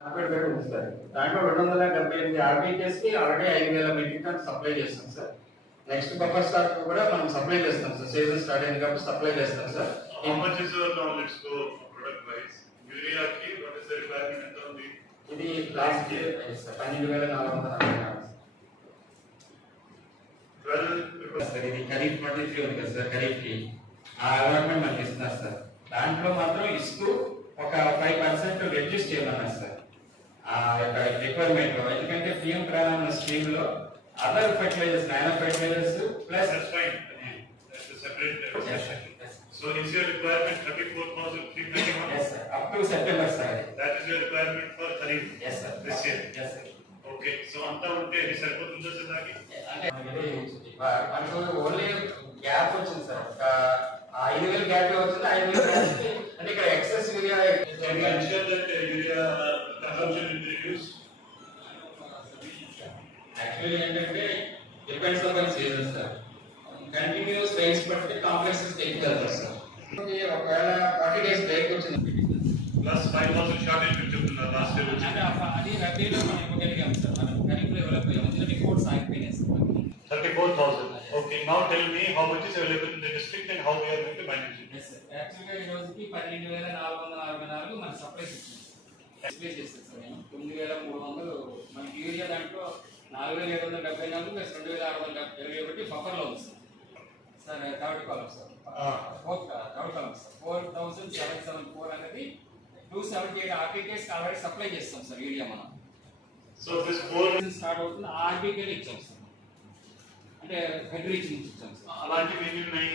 Sir దాంట్లో 278 RBKs కి already 5000 metric ton supply చేస్తాం సార్. నెక్స్ట్ బఫర్ స్టాక్ కూడా మనం సప్లై చేస్తాం సార్. సీజన్ స్టార్ట్ అయింది కాబట్టి సప్లై చేస్తాం sir. How much is your now? Let's go product price. Urea ki what is the requirement ఎంత ఉంది? ఇది లాస్ట్ ఇయర్ 12440 సార్. ఇది ఖరీఫ్ 23 ఉంది కదా సార్, ఖరీఫ్ కి ఆ అలాట్మెంట్ మనకి ఇస్తున్నారు సార్. దాంట్లో మాత్రం ఇస్తూ ఒక 5% రెడ్యూస్ చేయమన్నారు సార్ ఆ యొక్క రిక్వైర్మెంట్ లో. ఎందుకంటే పిఎం ప్రధాన స్కీమ్ లో other fertilisers, nano fertilisers plus That's a separate. So is your requirement 34,391? Yes sir, up to September sir. That is your requirement for Kharif? Yes sir. This year? Yes sir. Okay. So anta unte ఇది సరిపోతుందా sir దానికి? అంటే మనకు only gap వచ్చింది sir. ఒక 5000 gap వచ్చింది. 5000 gap అంటే ఇక్కడ excess urea Can you ensure that urea consumption will reduce? Actually ఏంటంటే depends on season sir. Continuous rice బట్టి కాంప్లెక్సెస్ ఎక్కుతారు సార్. ఒకవేళ 40 డేస్ బ్రేక్ వచ్చింది Plus 5,000 shortage మీరు చెప్తున్నారు లాస్ట్ ఇయర్ వచ్చి. అంటే అది రబీలో మనం ఇవ్వగలిగాం సార్. మనం ఖరీఫ్లో డెవలప్ అయ్యాం. ఎందుకంటే రిపోర్ట్స్ ఆగిపోయినాయి sir. 34,000. Okay. Now tell me how much is available in the district and how we are going to manage it. Yes sir. యాక్చువల్గా ఈ రోజుకి 12,464 మన సప్లైస్ వచ్చింది. ఎక్స్ప్లెయిన్ చేస్తాను సార్. నేను 9,300 మనకి యూరియా దాంట్లో 4,774 ప్లస్ 2,621 బఫర్లో ఉంది సార్. సార్ థర్డ్ కాలం సార్. థర్డ్ కాలం సార్. 4,774 అనేది 278 ఆర్బీకేస్ ఆల్రెడీ సప్లై చేస్తాం సార్ యూరియా మనం. So this 4 స్టార్ట్ అవుతుంది ఆర్బీకేలు ఇచ్చాం సార్. అంటే హెడ్ రీచ్ నుంచి ఇచ్చాం సార్. అలాంటివి ఏమి ఉన్నాయి?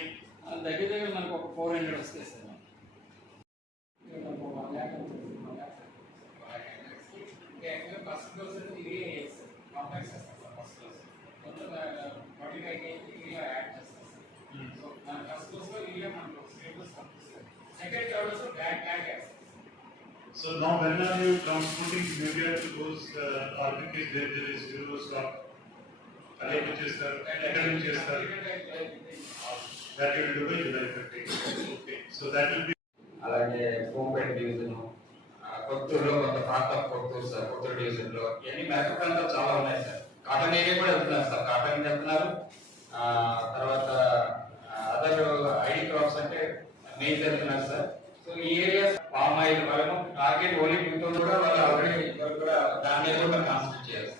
దగ్గర దగ్గర మనకు ఒక 400 వస్తాయి sir. First dose urea sir. Complex చేస్తాం sir. First dose 45 kg urea add చేస్తాం సార్. సో మన ఫస్ట్ డోస్లో యూరియా మనకు స్టేబుల్స్ పంపిస్తారు. సెకండ్ థర్డ్ డోస్లో బ్యాక్ యాడ్ చేస్తాం. So now when are you transporting urea to those RBKs there is zero stock? అదే చేస్తారు. ఎక్కడ నుంచి చేస్తారు? That will do it July 15. Okay. So that will be. అలాగే కోపేట్ డివిజన్, కొత్తూరులో కొంత part of Kothuru sir. Kothuru division లో ఇవన్నీ మేక ప్రాంతాలు చాలా ఉన్నాయి సార్. కాటన్ ఏరియా కూడా వెళ్తున్నారు సార్. కాటన్ వెళ్తున్నారు. తర్వాత అదర్ ఐడి క్రాప్స్ అంటే మెయిన్ వెళ్తున్నారు సార్. సో ఈ ఏరియా పామ్ ఆయిల్ వాళ్ళము టార్గెట్ ఓన్లీ 2000 కూడా వాళ్ళు ఆల్రెడీ కూడా దాని మీద కూడా కాన్సన్ట్రేట్ చేయాలి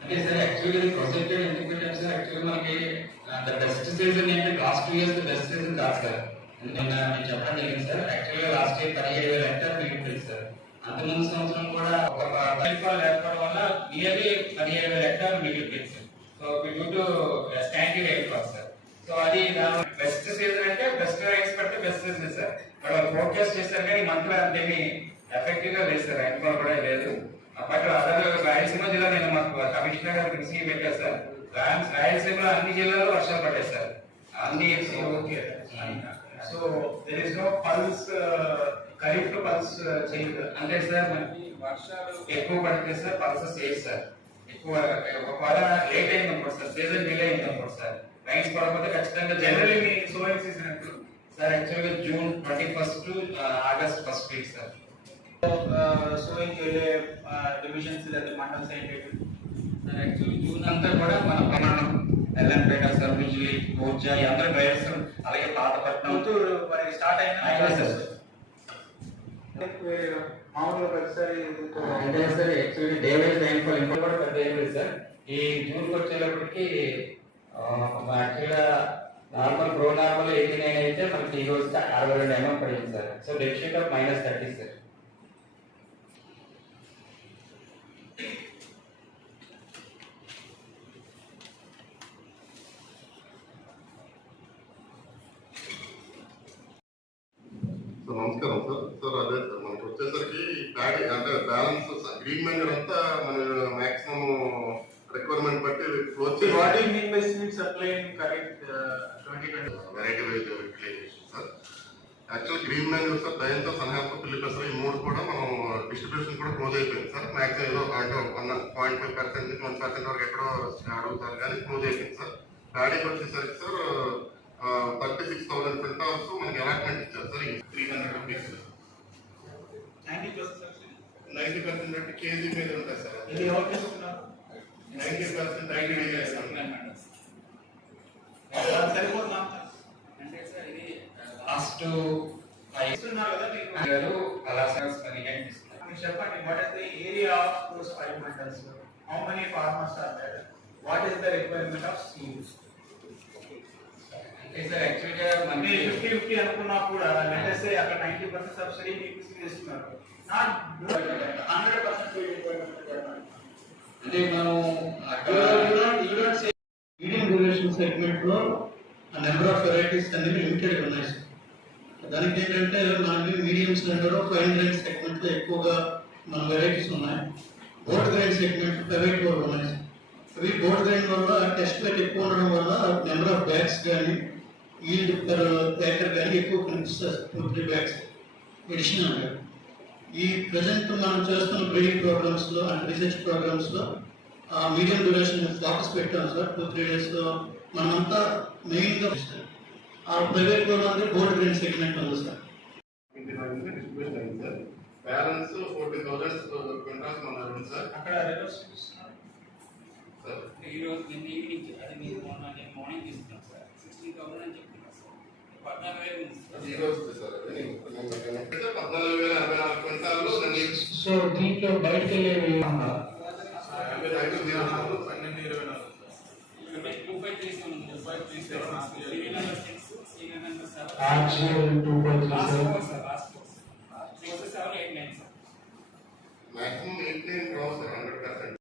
అంటే సార్. యాక్చువల్లీ ప్రొసెప్టెడ్ ఎందుకు పెట్టారు సార్? యాక్చువల్లీ మనకి బెస్ట్ సీజన్ ఏంటంటే లాస్ట్ 2 ఇయర్స్ బెస్ట్ సీజన్ కాదు సార్. నిన్న నేను చెప్పడం జరిగింది సార్. యాక్చువల్గా లాస్ట్ ఇయర్ 17,000 హెక్టార్ మిగిలిపోయింది సార్. అంతకుముందు సంవత్సరం కూడా ఒక ఫలితాలు లేకపోవడం వల్ల నియర్లీ 17,000 హెక్టార్ మిగిలిపోయింది సార్. సో డ్యూ టు స్టాండీ రైట్ కాదు సార్. సో అది బెస్ట్ సీజన్ అంటే బెస్ట్ రైట్స్ పడితే బెస్ట్ సీజన్ సార్. వాళ్ళు ఫోర్కాస్ట్ చేస్తారు కానీ మంత్లో అంతేమి ఎఫెక్టివ్ గా లేదు సార్. రైన్ఫాల్ కూడా లేదు. బట్ అదర్ రాయలసీమ జిల్లా నేను మాకు కమిషనర్ గారు మిక్సింగ్ పెట్టారు సార్. రాయలసీమలో అన్ని జిల్లాలో వర్షాలు పడ్డాయి సార్. అన్ని okay. So there is no pulse kharif లో పల్స్ చేయదు అంటే సార్ మనకి వర్షాలు ఎక్కువ పడితే సార్ పల్సెస్ చేయదు సార్. ఎక్కువ ఒకవేళ లేట్ అయింది అనుకోండి సార్, సీజన్ డిలే అయింది అనుకోండి సార్, రైన్స్ పడకపోతే ఖచ్చితంగా జనరల్లీ మీ సోయింగ్ సీజన్ అంటే సార్ యాక్చువల్గా June 21 to August first week sir. Sowing వెళ్ళే డివిజన్స్ లేదా మండల్స్ ఏంటి సార్? యాక్చువల్లీ జూన్ అంతా కూడా మన ప్రమాణం ఎల్లంపేట సార్, బిజ్లీ, పూజ అందరూ డ్రైవర్స్, అలాగే పాతపట్నం మరి స్టార్ట్ అయినా సార్. మామూలుగా ప్రతిసారి అంటే sir actually day wise rainfall ఇంకా కూడా పెద్ద ఏం లేదు సార్. ఈ జూన్కి వచ్చేటప్పటికి యాక్చువల్గా నార్మల్ ప్రో నార్మల్ 89 అయితే మనకి ఈ రోజు 62 mm పడింది sir. So deficit of -30 sir. నమస్కారం సార్. సార్ అదే సార్ మనకి వచ్చేసరికి ప్యాడీ అంటే బ్యాలెన్స్ గ్రీన్ మ్యాంగర్ అంతా మన మాక్సిమం రిక్వైర్మెంట్ బట్టి what you mean by seed supply in correct 2020 variety wise utilization sir. Actual green manure sir, దయంతో, సన్హాతో, పిల్లి పెసర ఈ మూడు కూడా మనం డిస్ట్రిబ్యూషన్ కూడా క్లోజ్ అయిపోయింది సార్. మాక్సిమం ఏదో అంటే 0.5% నుంచి 1% వరకు ఎక్కడో అడుగుతారు కానీ క్లోజ్ అయిపోయింది సార్. ప్యాడీకి వచ్చేసరికి సార్ 36,000 క్వింటాల్స్ మనకి అలాట్మెంట్ ఇచ్చారు సార్. 300 రూపీస్ 90% బట్టి కేజీ మీద ఉంటుంది సార్. ఇది ఎవరు తీసుకున్నారు? 90% ఐటీ చేస్తాం. అది సరిపోతుందా? అంటే సార్ ఇది లాస్ట్ 5 ఇస్తున్నారు కదా మీకు. గారు అలా సార్ 15 తీసుకున్నారు. మీరు చెప్పండి, what is the area of those 5 meters? How many farmers are there? What is the requirement of seeds? అంటే సార్ యాక్చువల్గా మనకి 50-50 అనుకున్నా కూడా let us say అక్కడ 90% సబ్సిడీ మీకు ఇస్తున్నారు. Not 100% requirement. అంటే మనం అక్కడ మీడియం డ్యూరేషన్ సెగ్మెంట్ లో నెంబర్ ఆఫ్ వెరైటీస్ అనేవి లిమిటెడ్ ఉన్నాయి సార్. దానికి ఏంటంటే మనకి medium cylinder fine grain segment లో ఎక్కువగా మన వెరైటీస్ ఉన్నాయి. బోర్డ్ గ్రైన్ సెగ్మెంట్ ప్రైవేట్ లో ఉన్నాయి సార్. అవి బోర్డ్ గ్రైన్ వల్ల టెస్ట్ రేట్ ఎక్కువ ఉండడం వల్ల నెంబర్ ఆఫ్ బ్యాగ్స్ కానీ ఈల్డ్ పర్ ఏకర్ కానీ ఎక్కువ కనిపిస్తుంది. 2-3 బ్యాగ్స్ ఎడిషనల్ గా. ఈ ప్రజెంట్ మనం చేస్తున్న బ్రీడింగ్ ప్రోగ్రామ్స్ లో అండ్ రీసెర్చ్ ప్రోగ్రామ్స్ లో మీడియం డ్యూరేషన్ ఫాక్స్ పెట్టాం సార్. 2-3 డేస్ లో మనమంతా మెయిన్ గా ఆ ప్రైవేట్ లో అంటే బోర్డ్ గ్రైన్ సెగ్మెంట్ ఉంది సార్. డిస్ట్రిబ్యూషన్ అయింది సార్. బ్యాలెన్స్ 40,000 క్వింటాల్స్ మన దగ్గర ఉంది సార్. అక్కడ రివర్స్ ఇస్తున్నారు. సార్ ఈ రోజు నిన్న ఈవినింగ్ అది మీరు నేను మార్నింగ్ తీసుకున్నాను సార్. 16,000 అని చెప్తున్నారు సార్. 14,000 ఉంది సార్. ఈ రోజు సార్ 14,084 క్వింటాల్లో సో దీంట్లో బయటకు వెళ్ళేవి 85,004 12,024 2537 serial number 6 serial number 7 RGL 2537